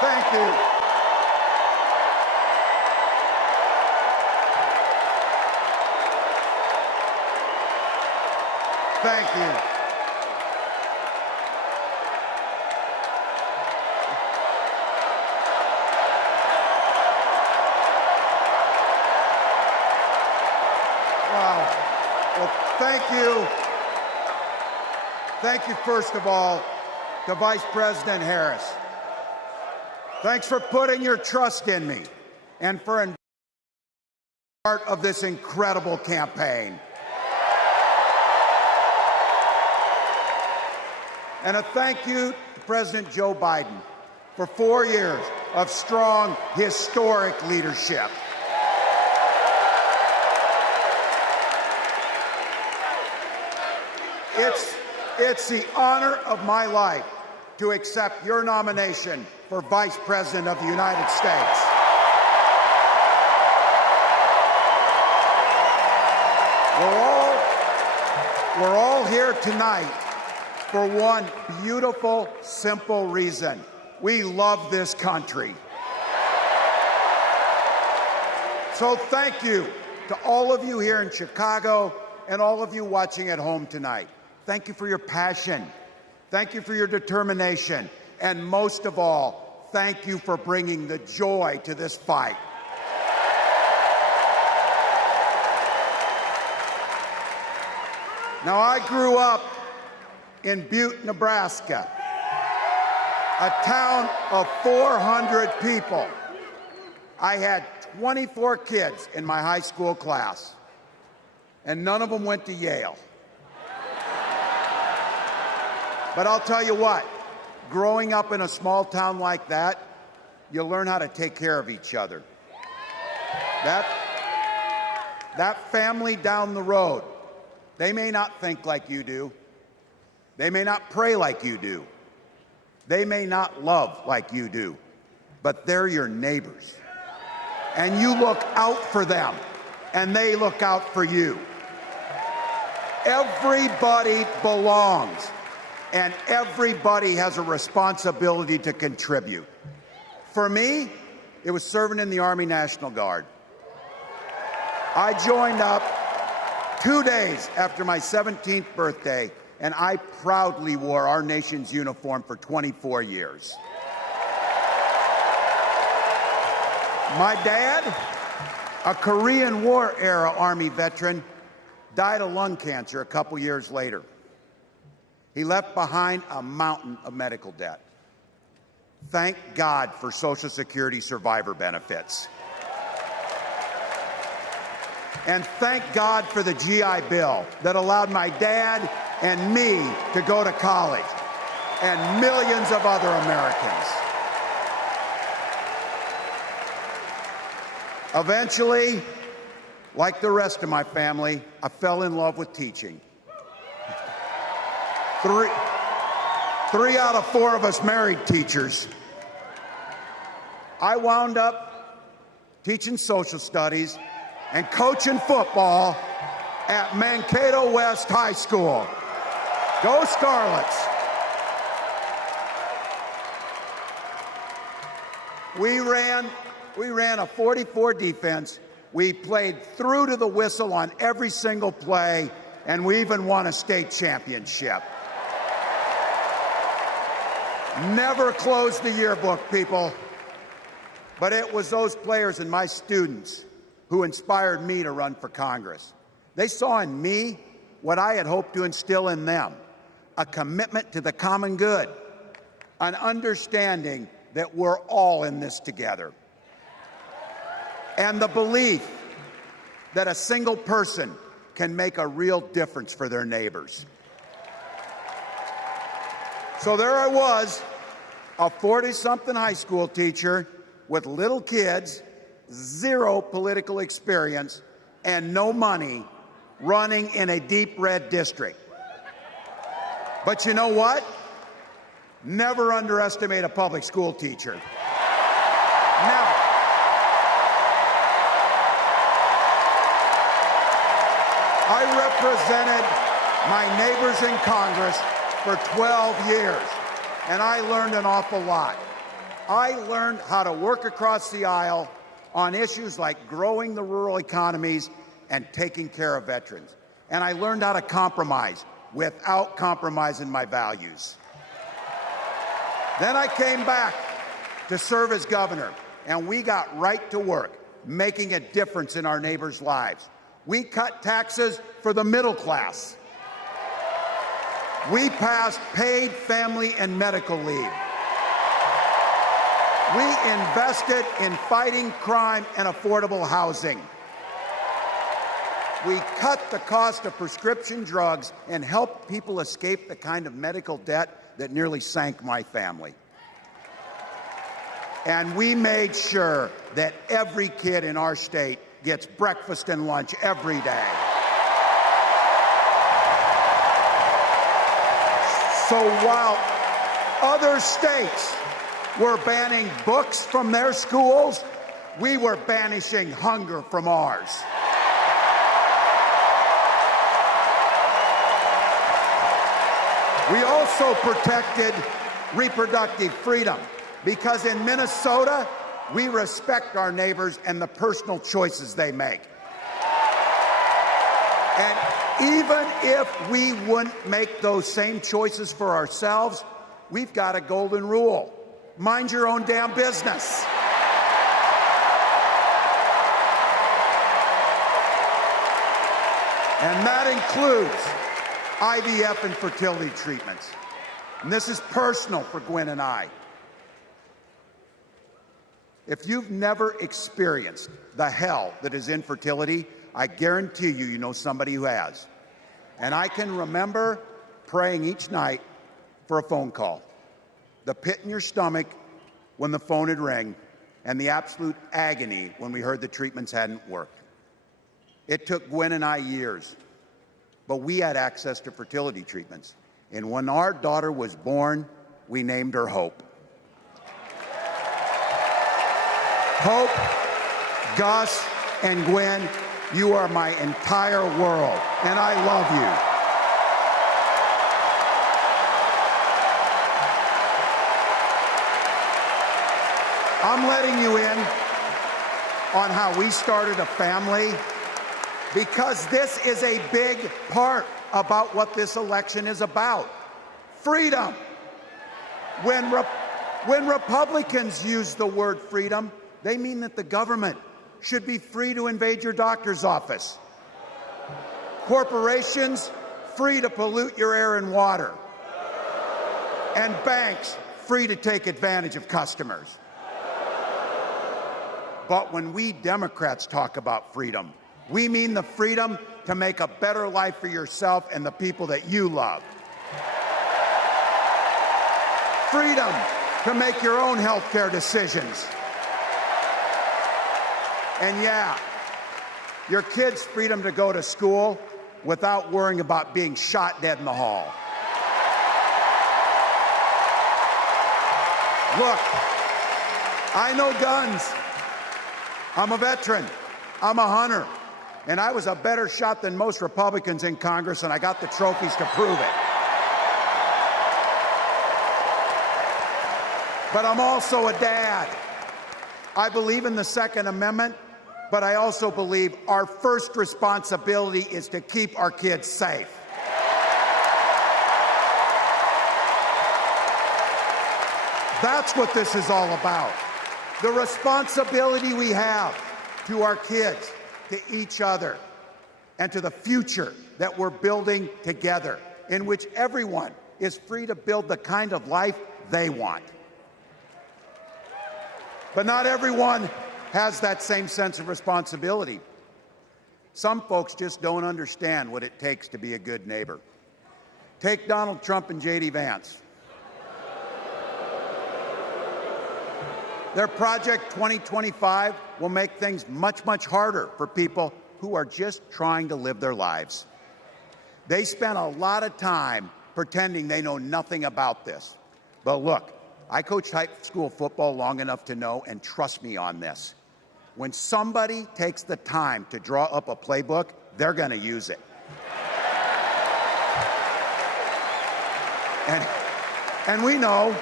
Thank you. Thank you. Wow. Well, thank you. Thank you, first of all, to Vice President Harris. Thanks for putting your trust in me and for being part of this incredible campaign. And a thank you to President Joe Biden for 4 years of strong, historic leadership. It's the honor of my life to accept your nomination for Vice President of the United States. We're all here tonight for one beautiful, simple reason. We love this country. So thank you to all of you here in Chicago and all of you watching at home tonight. Thank you for your passion. Thank you for your determination. And most of all, thank you for bringing the joy to this fight. Now, I grew up in Butte, Nebraska, a town of 400 people. I had 24 kids in my high school class, and none of them went to Yale. But I'll tell you what, growing up in a small town like that, you learn how to take care of each other. That family down the road, they may not think like you do. They may not pray like you do. They may not love like you do, but they're your neighbors. And you look out for them, and they look out for you. Everybody belongs. And everybody has a responsibility to contribute. For me, it was serving in the Army National Guard. I joined up 2 days after my 17th birthday, and I proudly wore our nation's uniform for 24 years. My dad, a Korean War-era Army veteran, died of lung cancer a couple years later. He left behind a mountain of medical debt. Thank God for Social Security survivor benefits. And thank God for the GI Bill that allowed my dad and me to go to college, and millions of other Americans. Eventually, like the rest of my family, I fell in love with teaching. Three out of 4 of us married teachers. I wound up teaching social studies and coaching football at Mankato West High School. Go Scarlets! We ran a 44 defense. We played through to the whistle on every single play, and we even won a state championship. Never closed the yearbook, people. But it was those players and my students who inspired me to run for Congress. They saw in me what I had hoped to instill in them, a commitment to the common good, an understanding that we're all in this together, and the belief that a single person can make a real difference for their neighbors. So there I was, a 40-something high school teacher with little kids, 0 political experience, and no money, running in a deep red district. But you know what? Never underestimate a public school teacher. Never. I represented my neighbors in Congress for 12 years, and I learned an awful lot. I learned how to work across the aisle on issues like growing the rural economies and taking care of veterans. And I learned how to compromise without compromising my values. Then I came back to serve as governor, and we got right to work, making a difference in our neighbors' lives. We cut taxes for the middle class. We passed paid family and medical leave. We invested in fighting crime and affordable housing. We cut the cost of prescription drugs and helped people escape the kind of medical debt that nearly sank my family. And we made sure that every kid in our state gets breakfast and lunch every day. So while other states were banning books from their schools, we were banishing hunger from ours. We also protected reproductive freedom because in Minnesota, we respect our neighbors and the personal choices they make. And even if we wouldn't make those same choices for ourselves, we've got a golden rule. Mind your own damn business. And that includes IVF and fertility treatments. And this is personal for Gwen and I. If you've never experienced the hell that is infertility, I guarantee you, you know somebody who has. And I can remember praying each night for a phone call. The pit in your stomach when the phone would ring, and the absolute agony when we heard the treatments hadn't worked. It took Gwen and I years, but we had access to fertility treatments. And when our daughter was born, we named her Hope. Hope, Gus, and Gwen, you are my entire world, and I love you. I'm letting you in on how we started a family because this is a big part about what this election is about. Freedom. When Republicans use the word freedom, they mean that the government should be free to invade your doctor's office. Corporations free to pollute your air and water. And banks free to take advantage of customers. But when we Democrats talk about freedom, we mean the freedom to make a better life for yourself and the people that you love. Freedom to make your own health care decisions. And yeah, your kids' freedom to go to school without worrying about being shot dead in the hall. Look, I know guns. I'm a veteran. I'm a hunter. And I was a better shot than most Republicans in Congress, and I got the trophies to prove it. But I'm also a dad. I believe in the Second Amendment, but I also believe our first responsibility is to keep our kids safe. That's what this is all about. The responsibility we have to our kids, to each other, and to the future that we're building together, in which everyone is free to build the kind of life they want. But not everyone has that same sense of responsibility. Some folks just don't understand what it takes to be a good neighbor. Take Donald Trump and J.D. Vance. Their Project 2025 will make things much, much harder for people who are just trying to live their lives. They spent a lot of time pretending they know nothing about this. But look, I coached high school football long enough to know, and trust me on this, when somebody takes the time to draw up a playbook, they're going to use it. And we know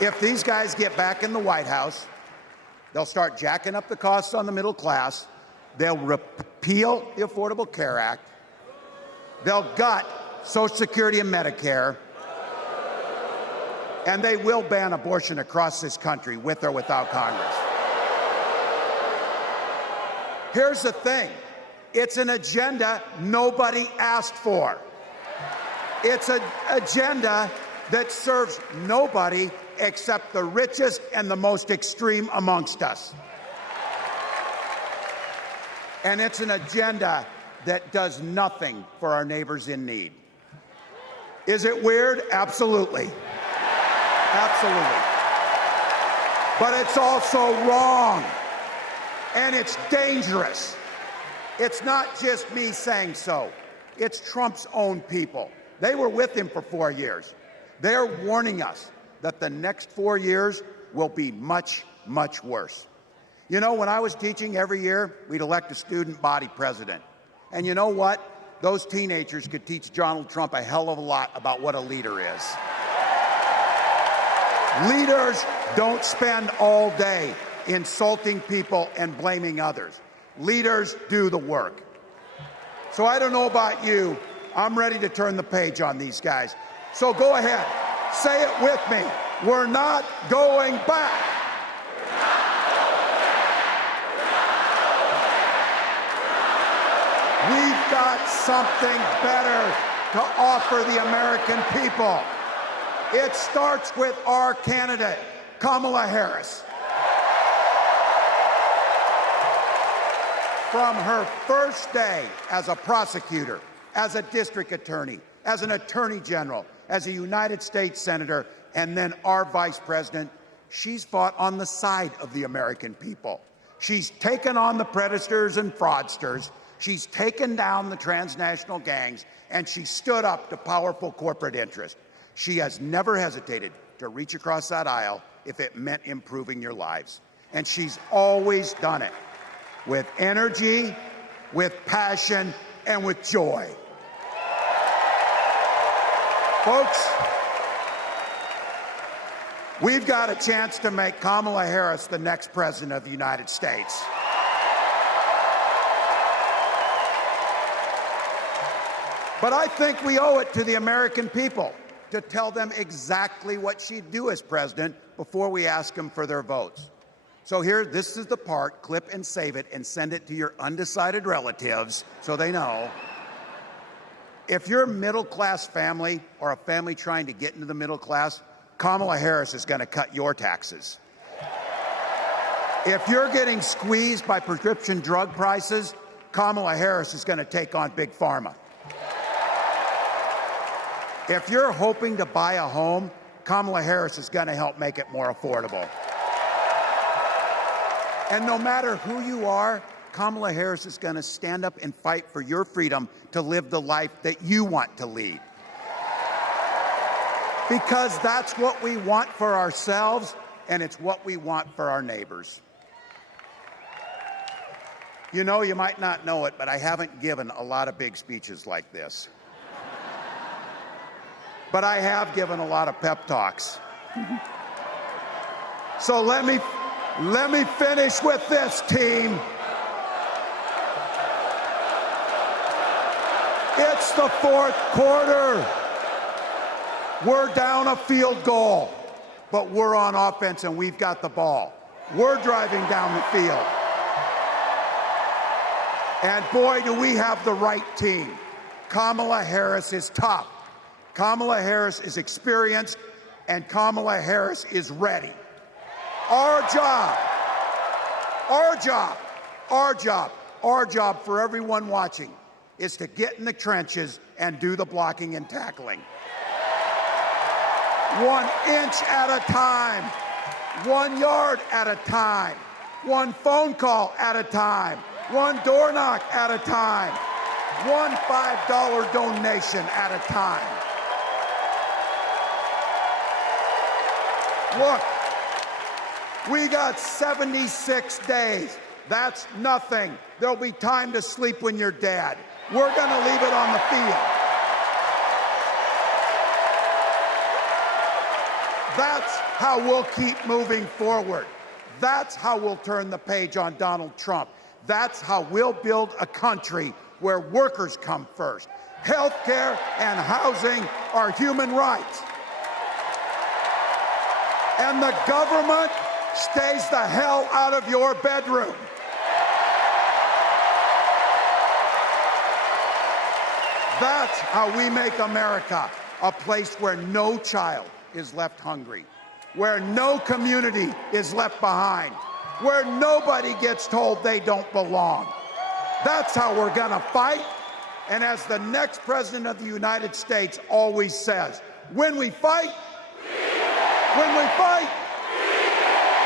if these guys get back in the White House, they'll start jacking up the costs on the middle class. They'll repeal the Affordable Care Act. They'll gut Social Security and Medicare. And they will ban abortion across this country, with or without Congress. Here's the thing. It's an agenda nobody asked for. It's an agenda that serves nobody except the richest and the most extreme amongst us. And it's an agenda that does nothing for our neighbors in need. Is it weird? Absolutely. Absolutely. But it's also wrong. And it's dangerous. It's not just me saying so. It's Trump's own people. They were with him for 4 years. They're warning us that the next 4 years will be much, much worse. You know, when I was teaching every year, we'd elect a student body president. And you know what? Those teenagers could teach Donald Trump a hell of a lot about what a leader is. Leaders don't spend all day insulting people and blaming others. Leaders do the work. So I don't know about you. I'm ready to turn the page on these guys. So go ahead. Say it with me. We're not going back. We've got something better to offer the American people. It starts with our candidate, Kamala Harris. From her first day as a prosecutor, as a district attorney, as an attorney general, as a United States senator, and then our vice president, she's fought on the side of the American people. She's taken on the predators and fraudsters. She's taken down the transnational gangs, and she stood up to powerful corporate interests. She has never hesitated to reach across that aisle if it meant improving your lives. And she's always done it with energy, with passion, and with joy. Folks, we've got a chance to make Kamala Harris the next president of the United States. But I think we owe it to the American people to tell them exactly what she'd do as president before we ask them for their votes. So here, this is the part, clip and save it and send it to your undecided relatives so they know. If you're a middle-class family or a family trying to get into the middle class, Kamala Harris is going to cut your taxes. If you're getting squeezed by prescription drug prices, Kamala Harris is going to take on Big Pharma. If you're hoping to buy a home, Kamala Harris is going to help make it more affordable. And no matter who you are, Kamala Harris is going to stand up and fight for your freedom to live the life that you want to lead. Because that's what we want for ourselves, and it's what we want for our neighbors. You know, you might not know it, but I haven't given a lot of big speeches like this. But I have given a lot of pep talks. So let me finish with this, team. It's the fourth quarter. We're down a field goal, but we're on offense and we've got the ball. We're driving down the field. And boy, do we have the right team. Kamala Harris is tough. Kamala Harris is experienced, and Kamala Harris is ready. Our job for everyone watching is to get in the trenches and do the blocking and tackling. 1 inch at a time, 1 yard at a time, 1 phone call at a time, 1 door knock at a time, 1 $5 donation at a time. Look, we got 76 days. That's nothing. There'll be time to sleep when you're dead. We're going to leave it on the field. That's how we'll keep moving forward. That's how we'll turn the page on Donald Trump. That's how we'll build a country where workers come first. Health care and housing are human rights. And the government stays the hell out of your bedroom. That's how we make America a place where no child is left hungry, where no community is left behind, where nobody gets told they don't belong. That's how we're going to fight. And as the next president of the United States always says, when we fight, when we fight,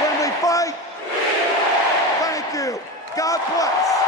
when we fight, thank you. God bless.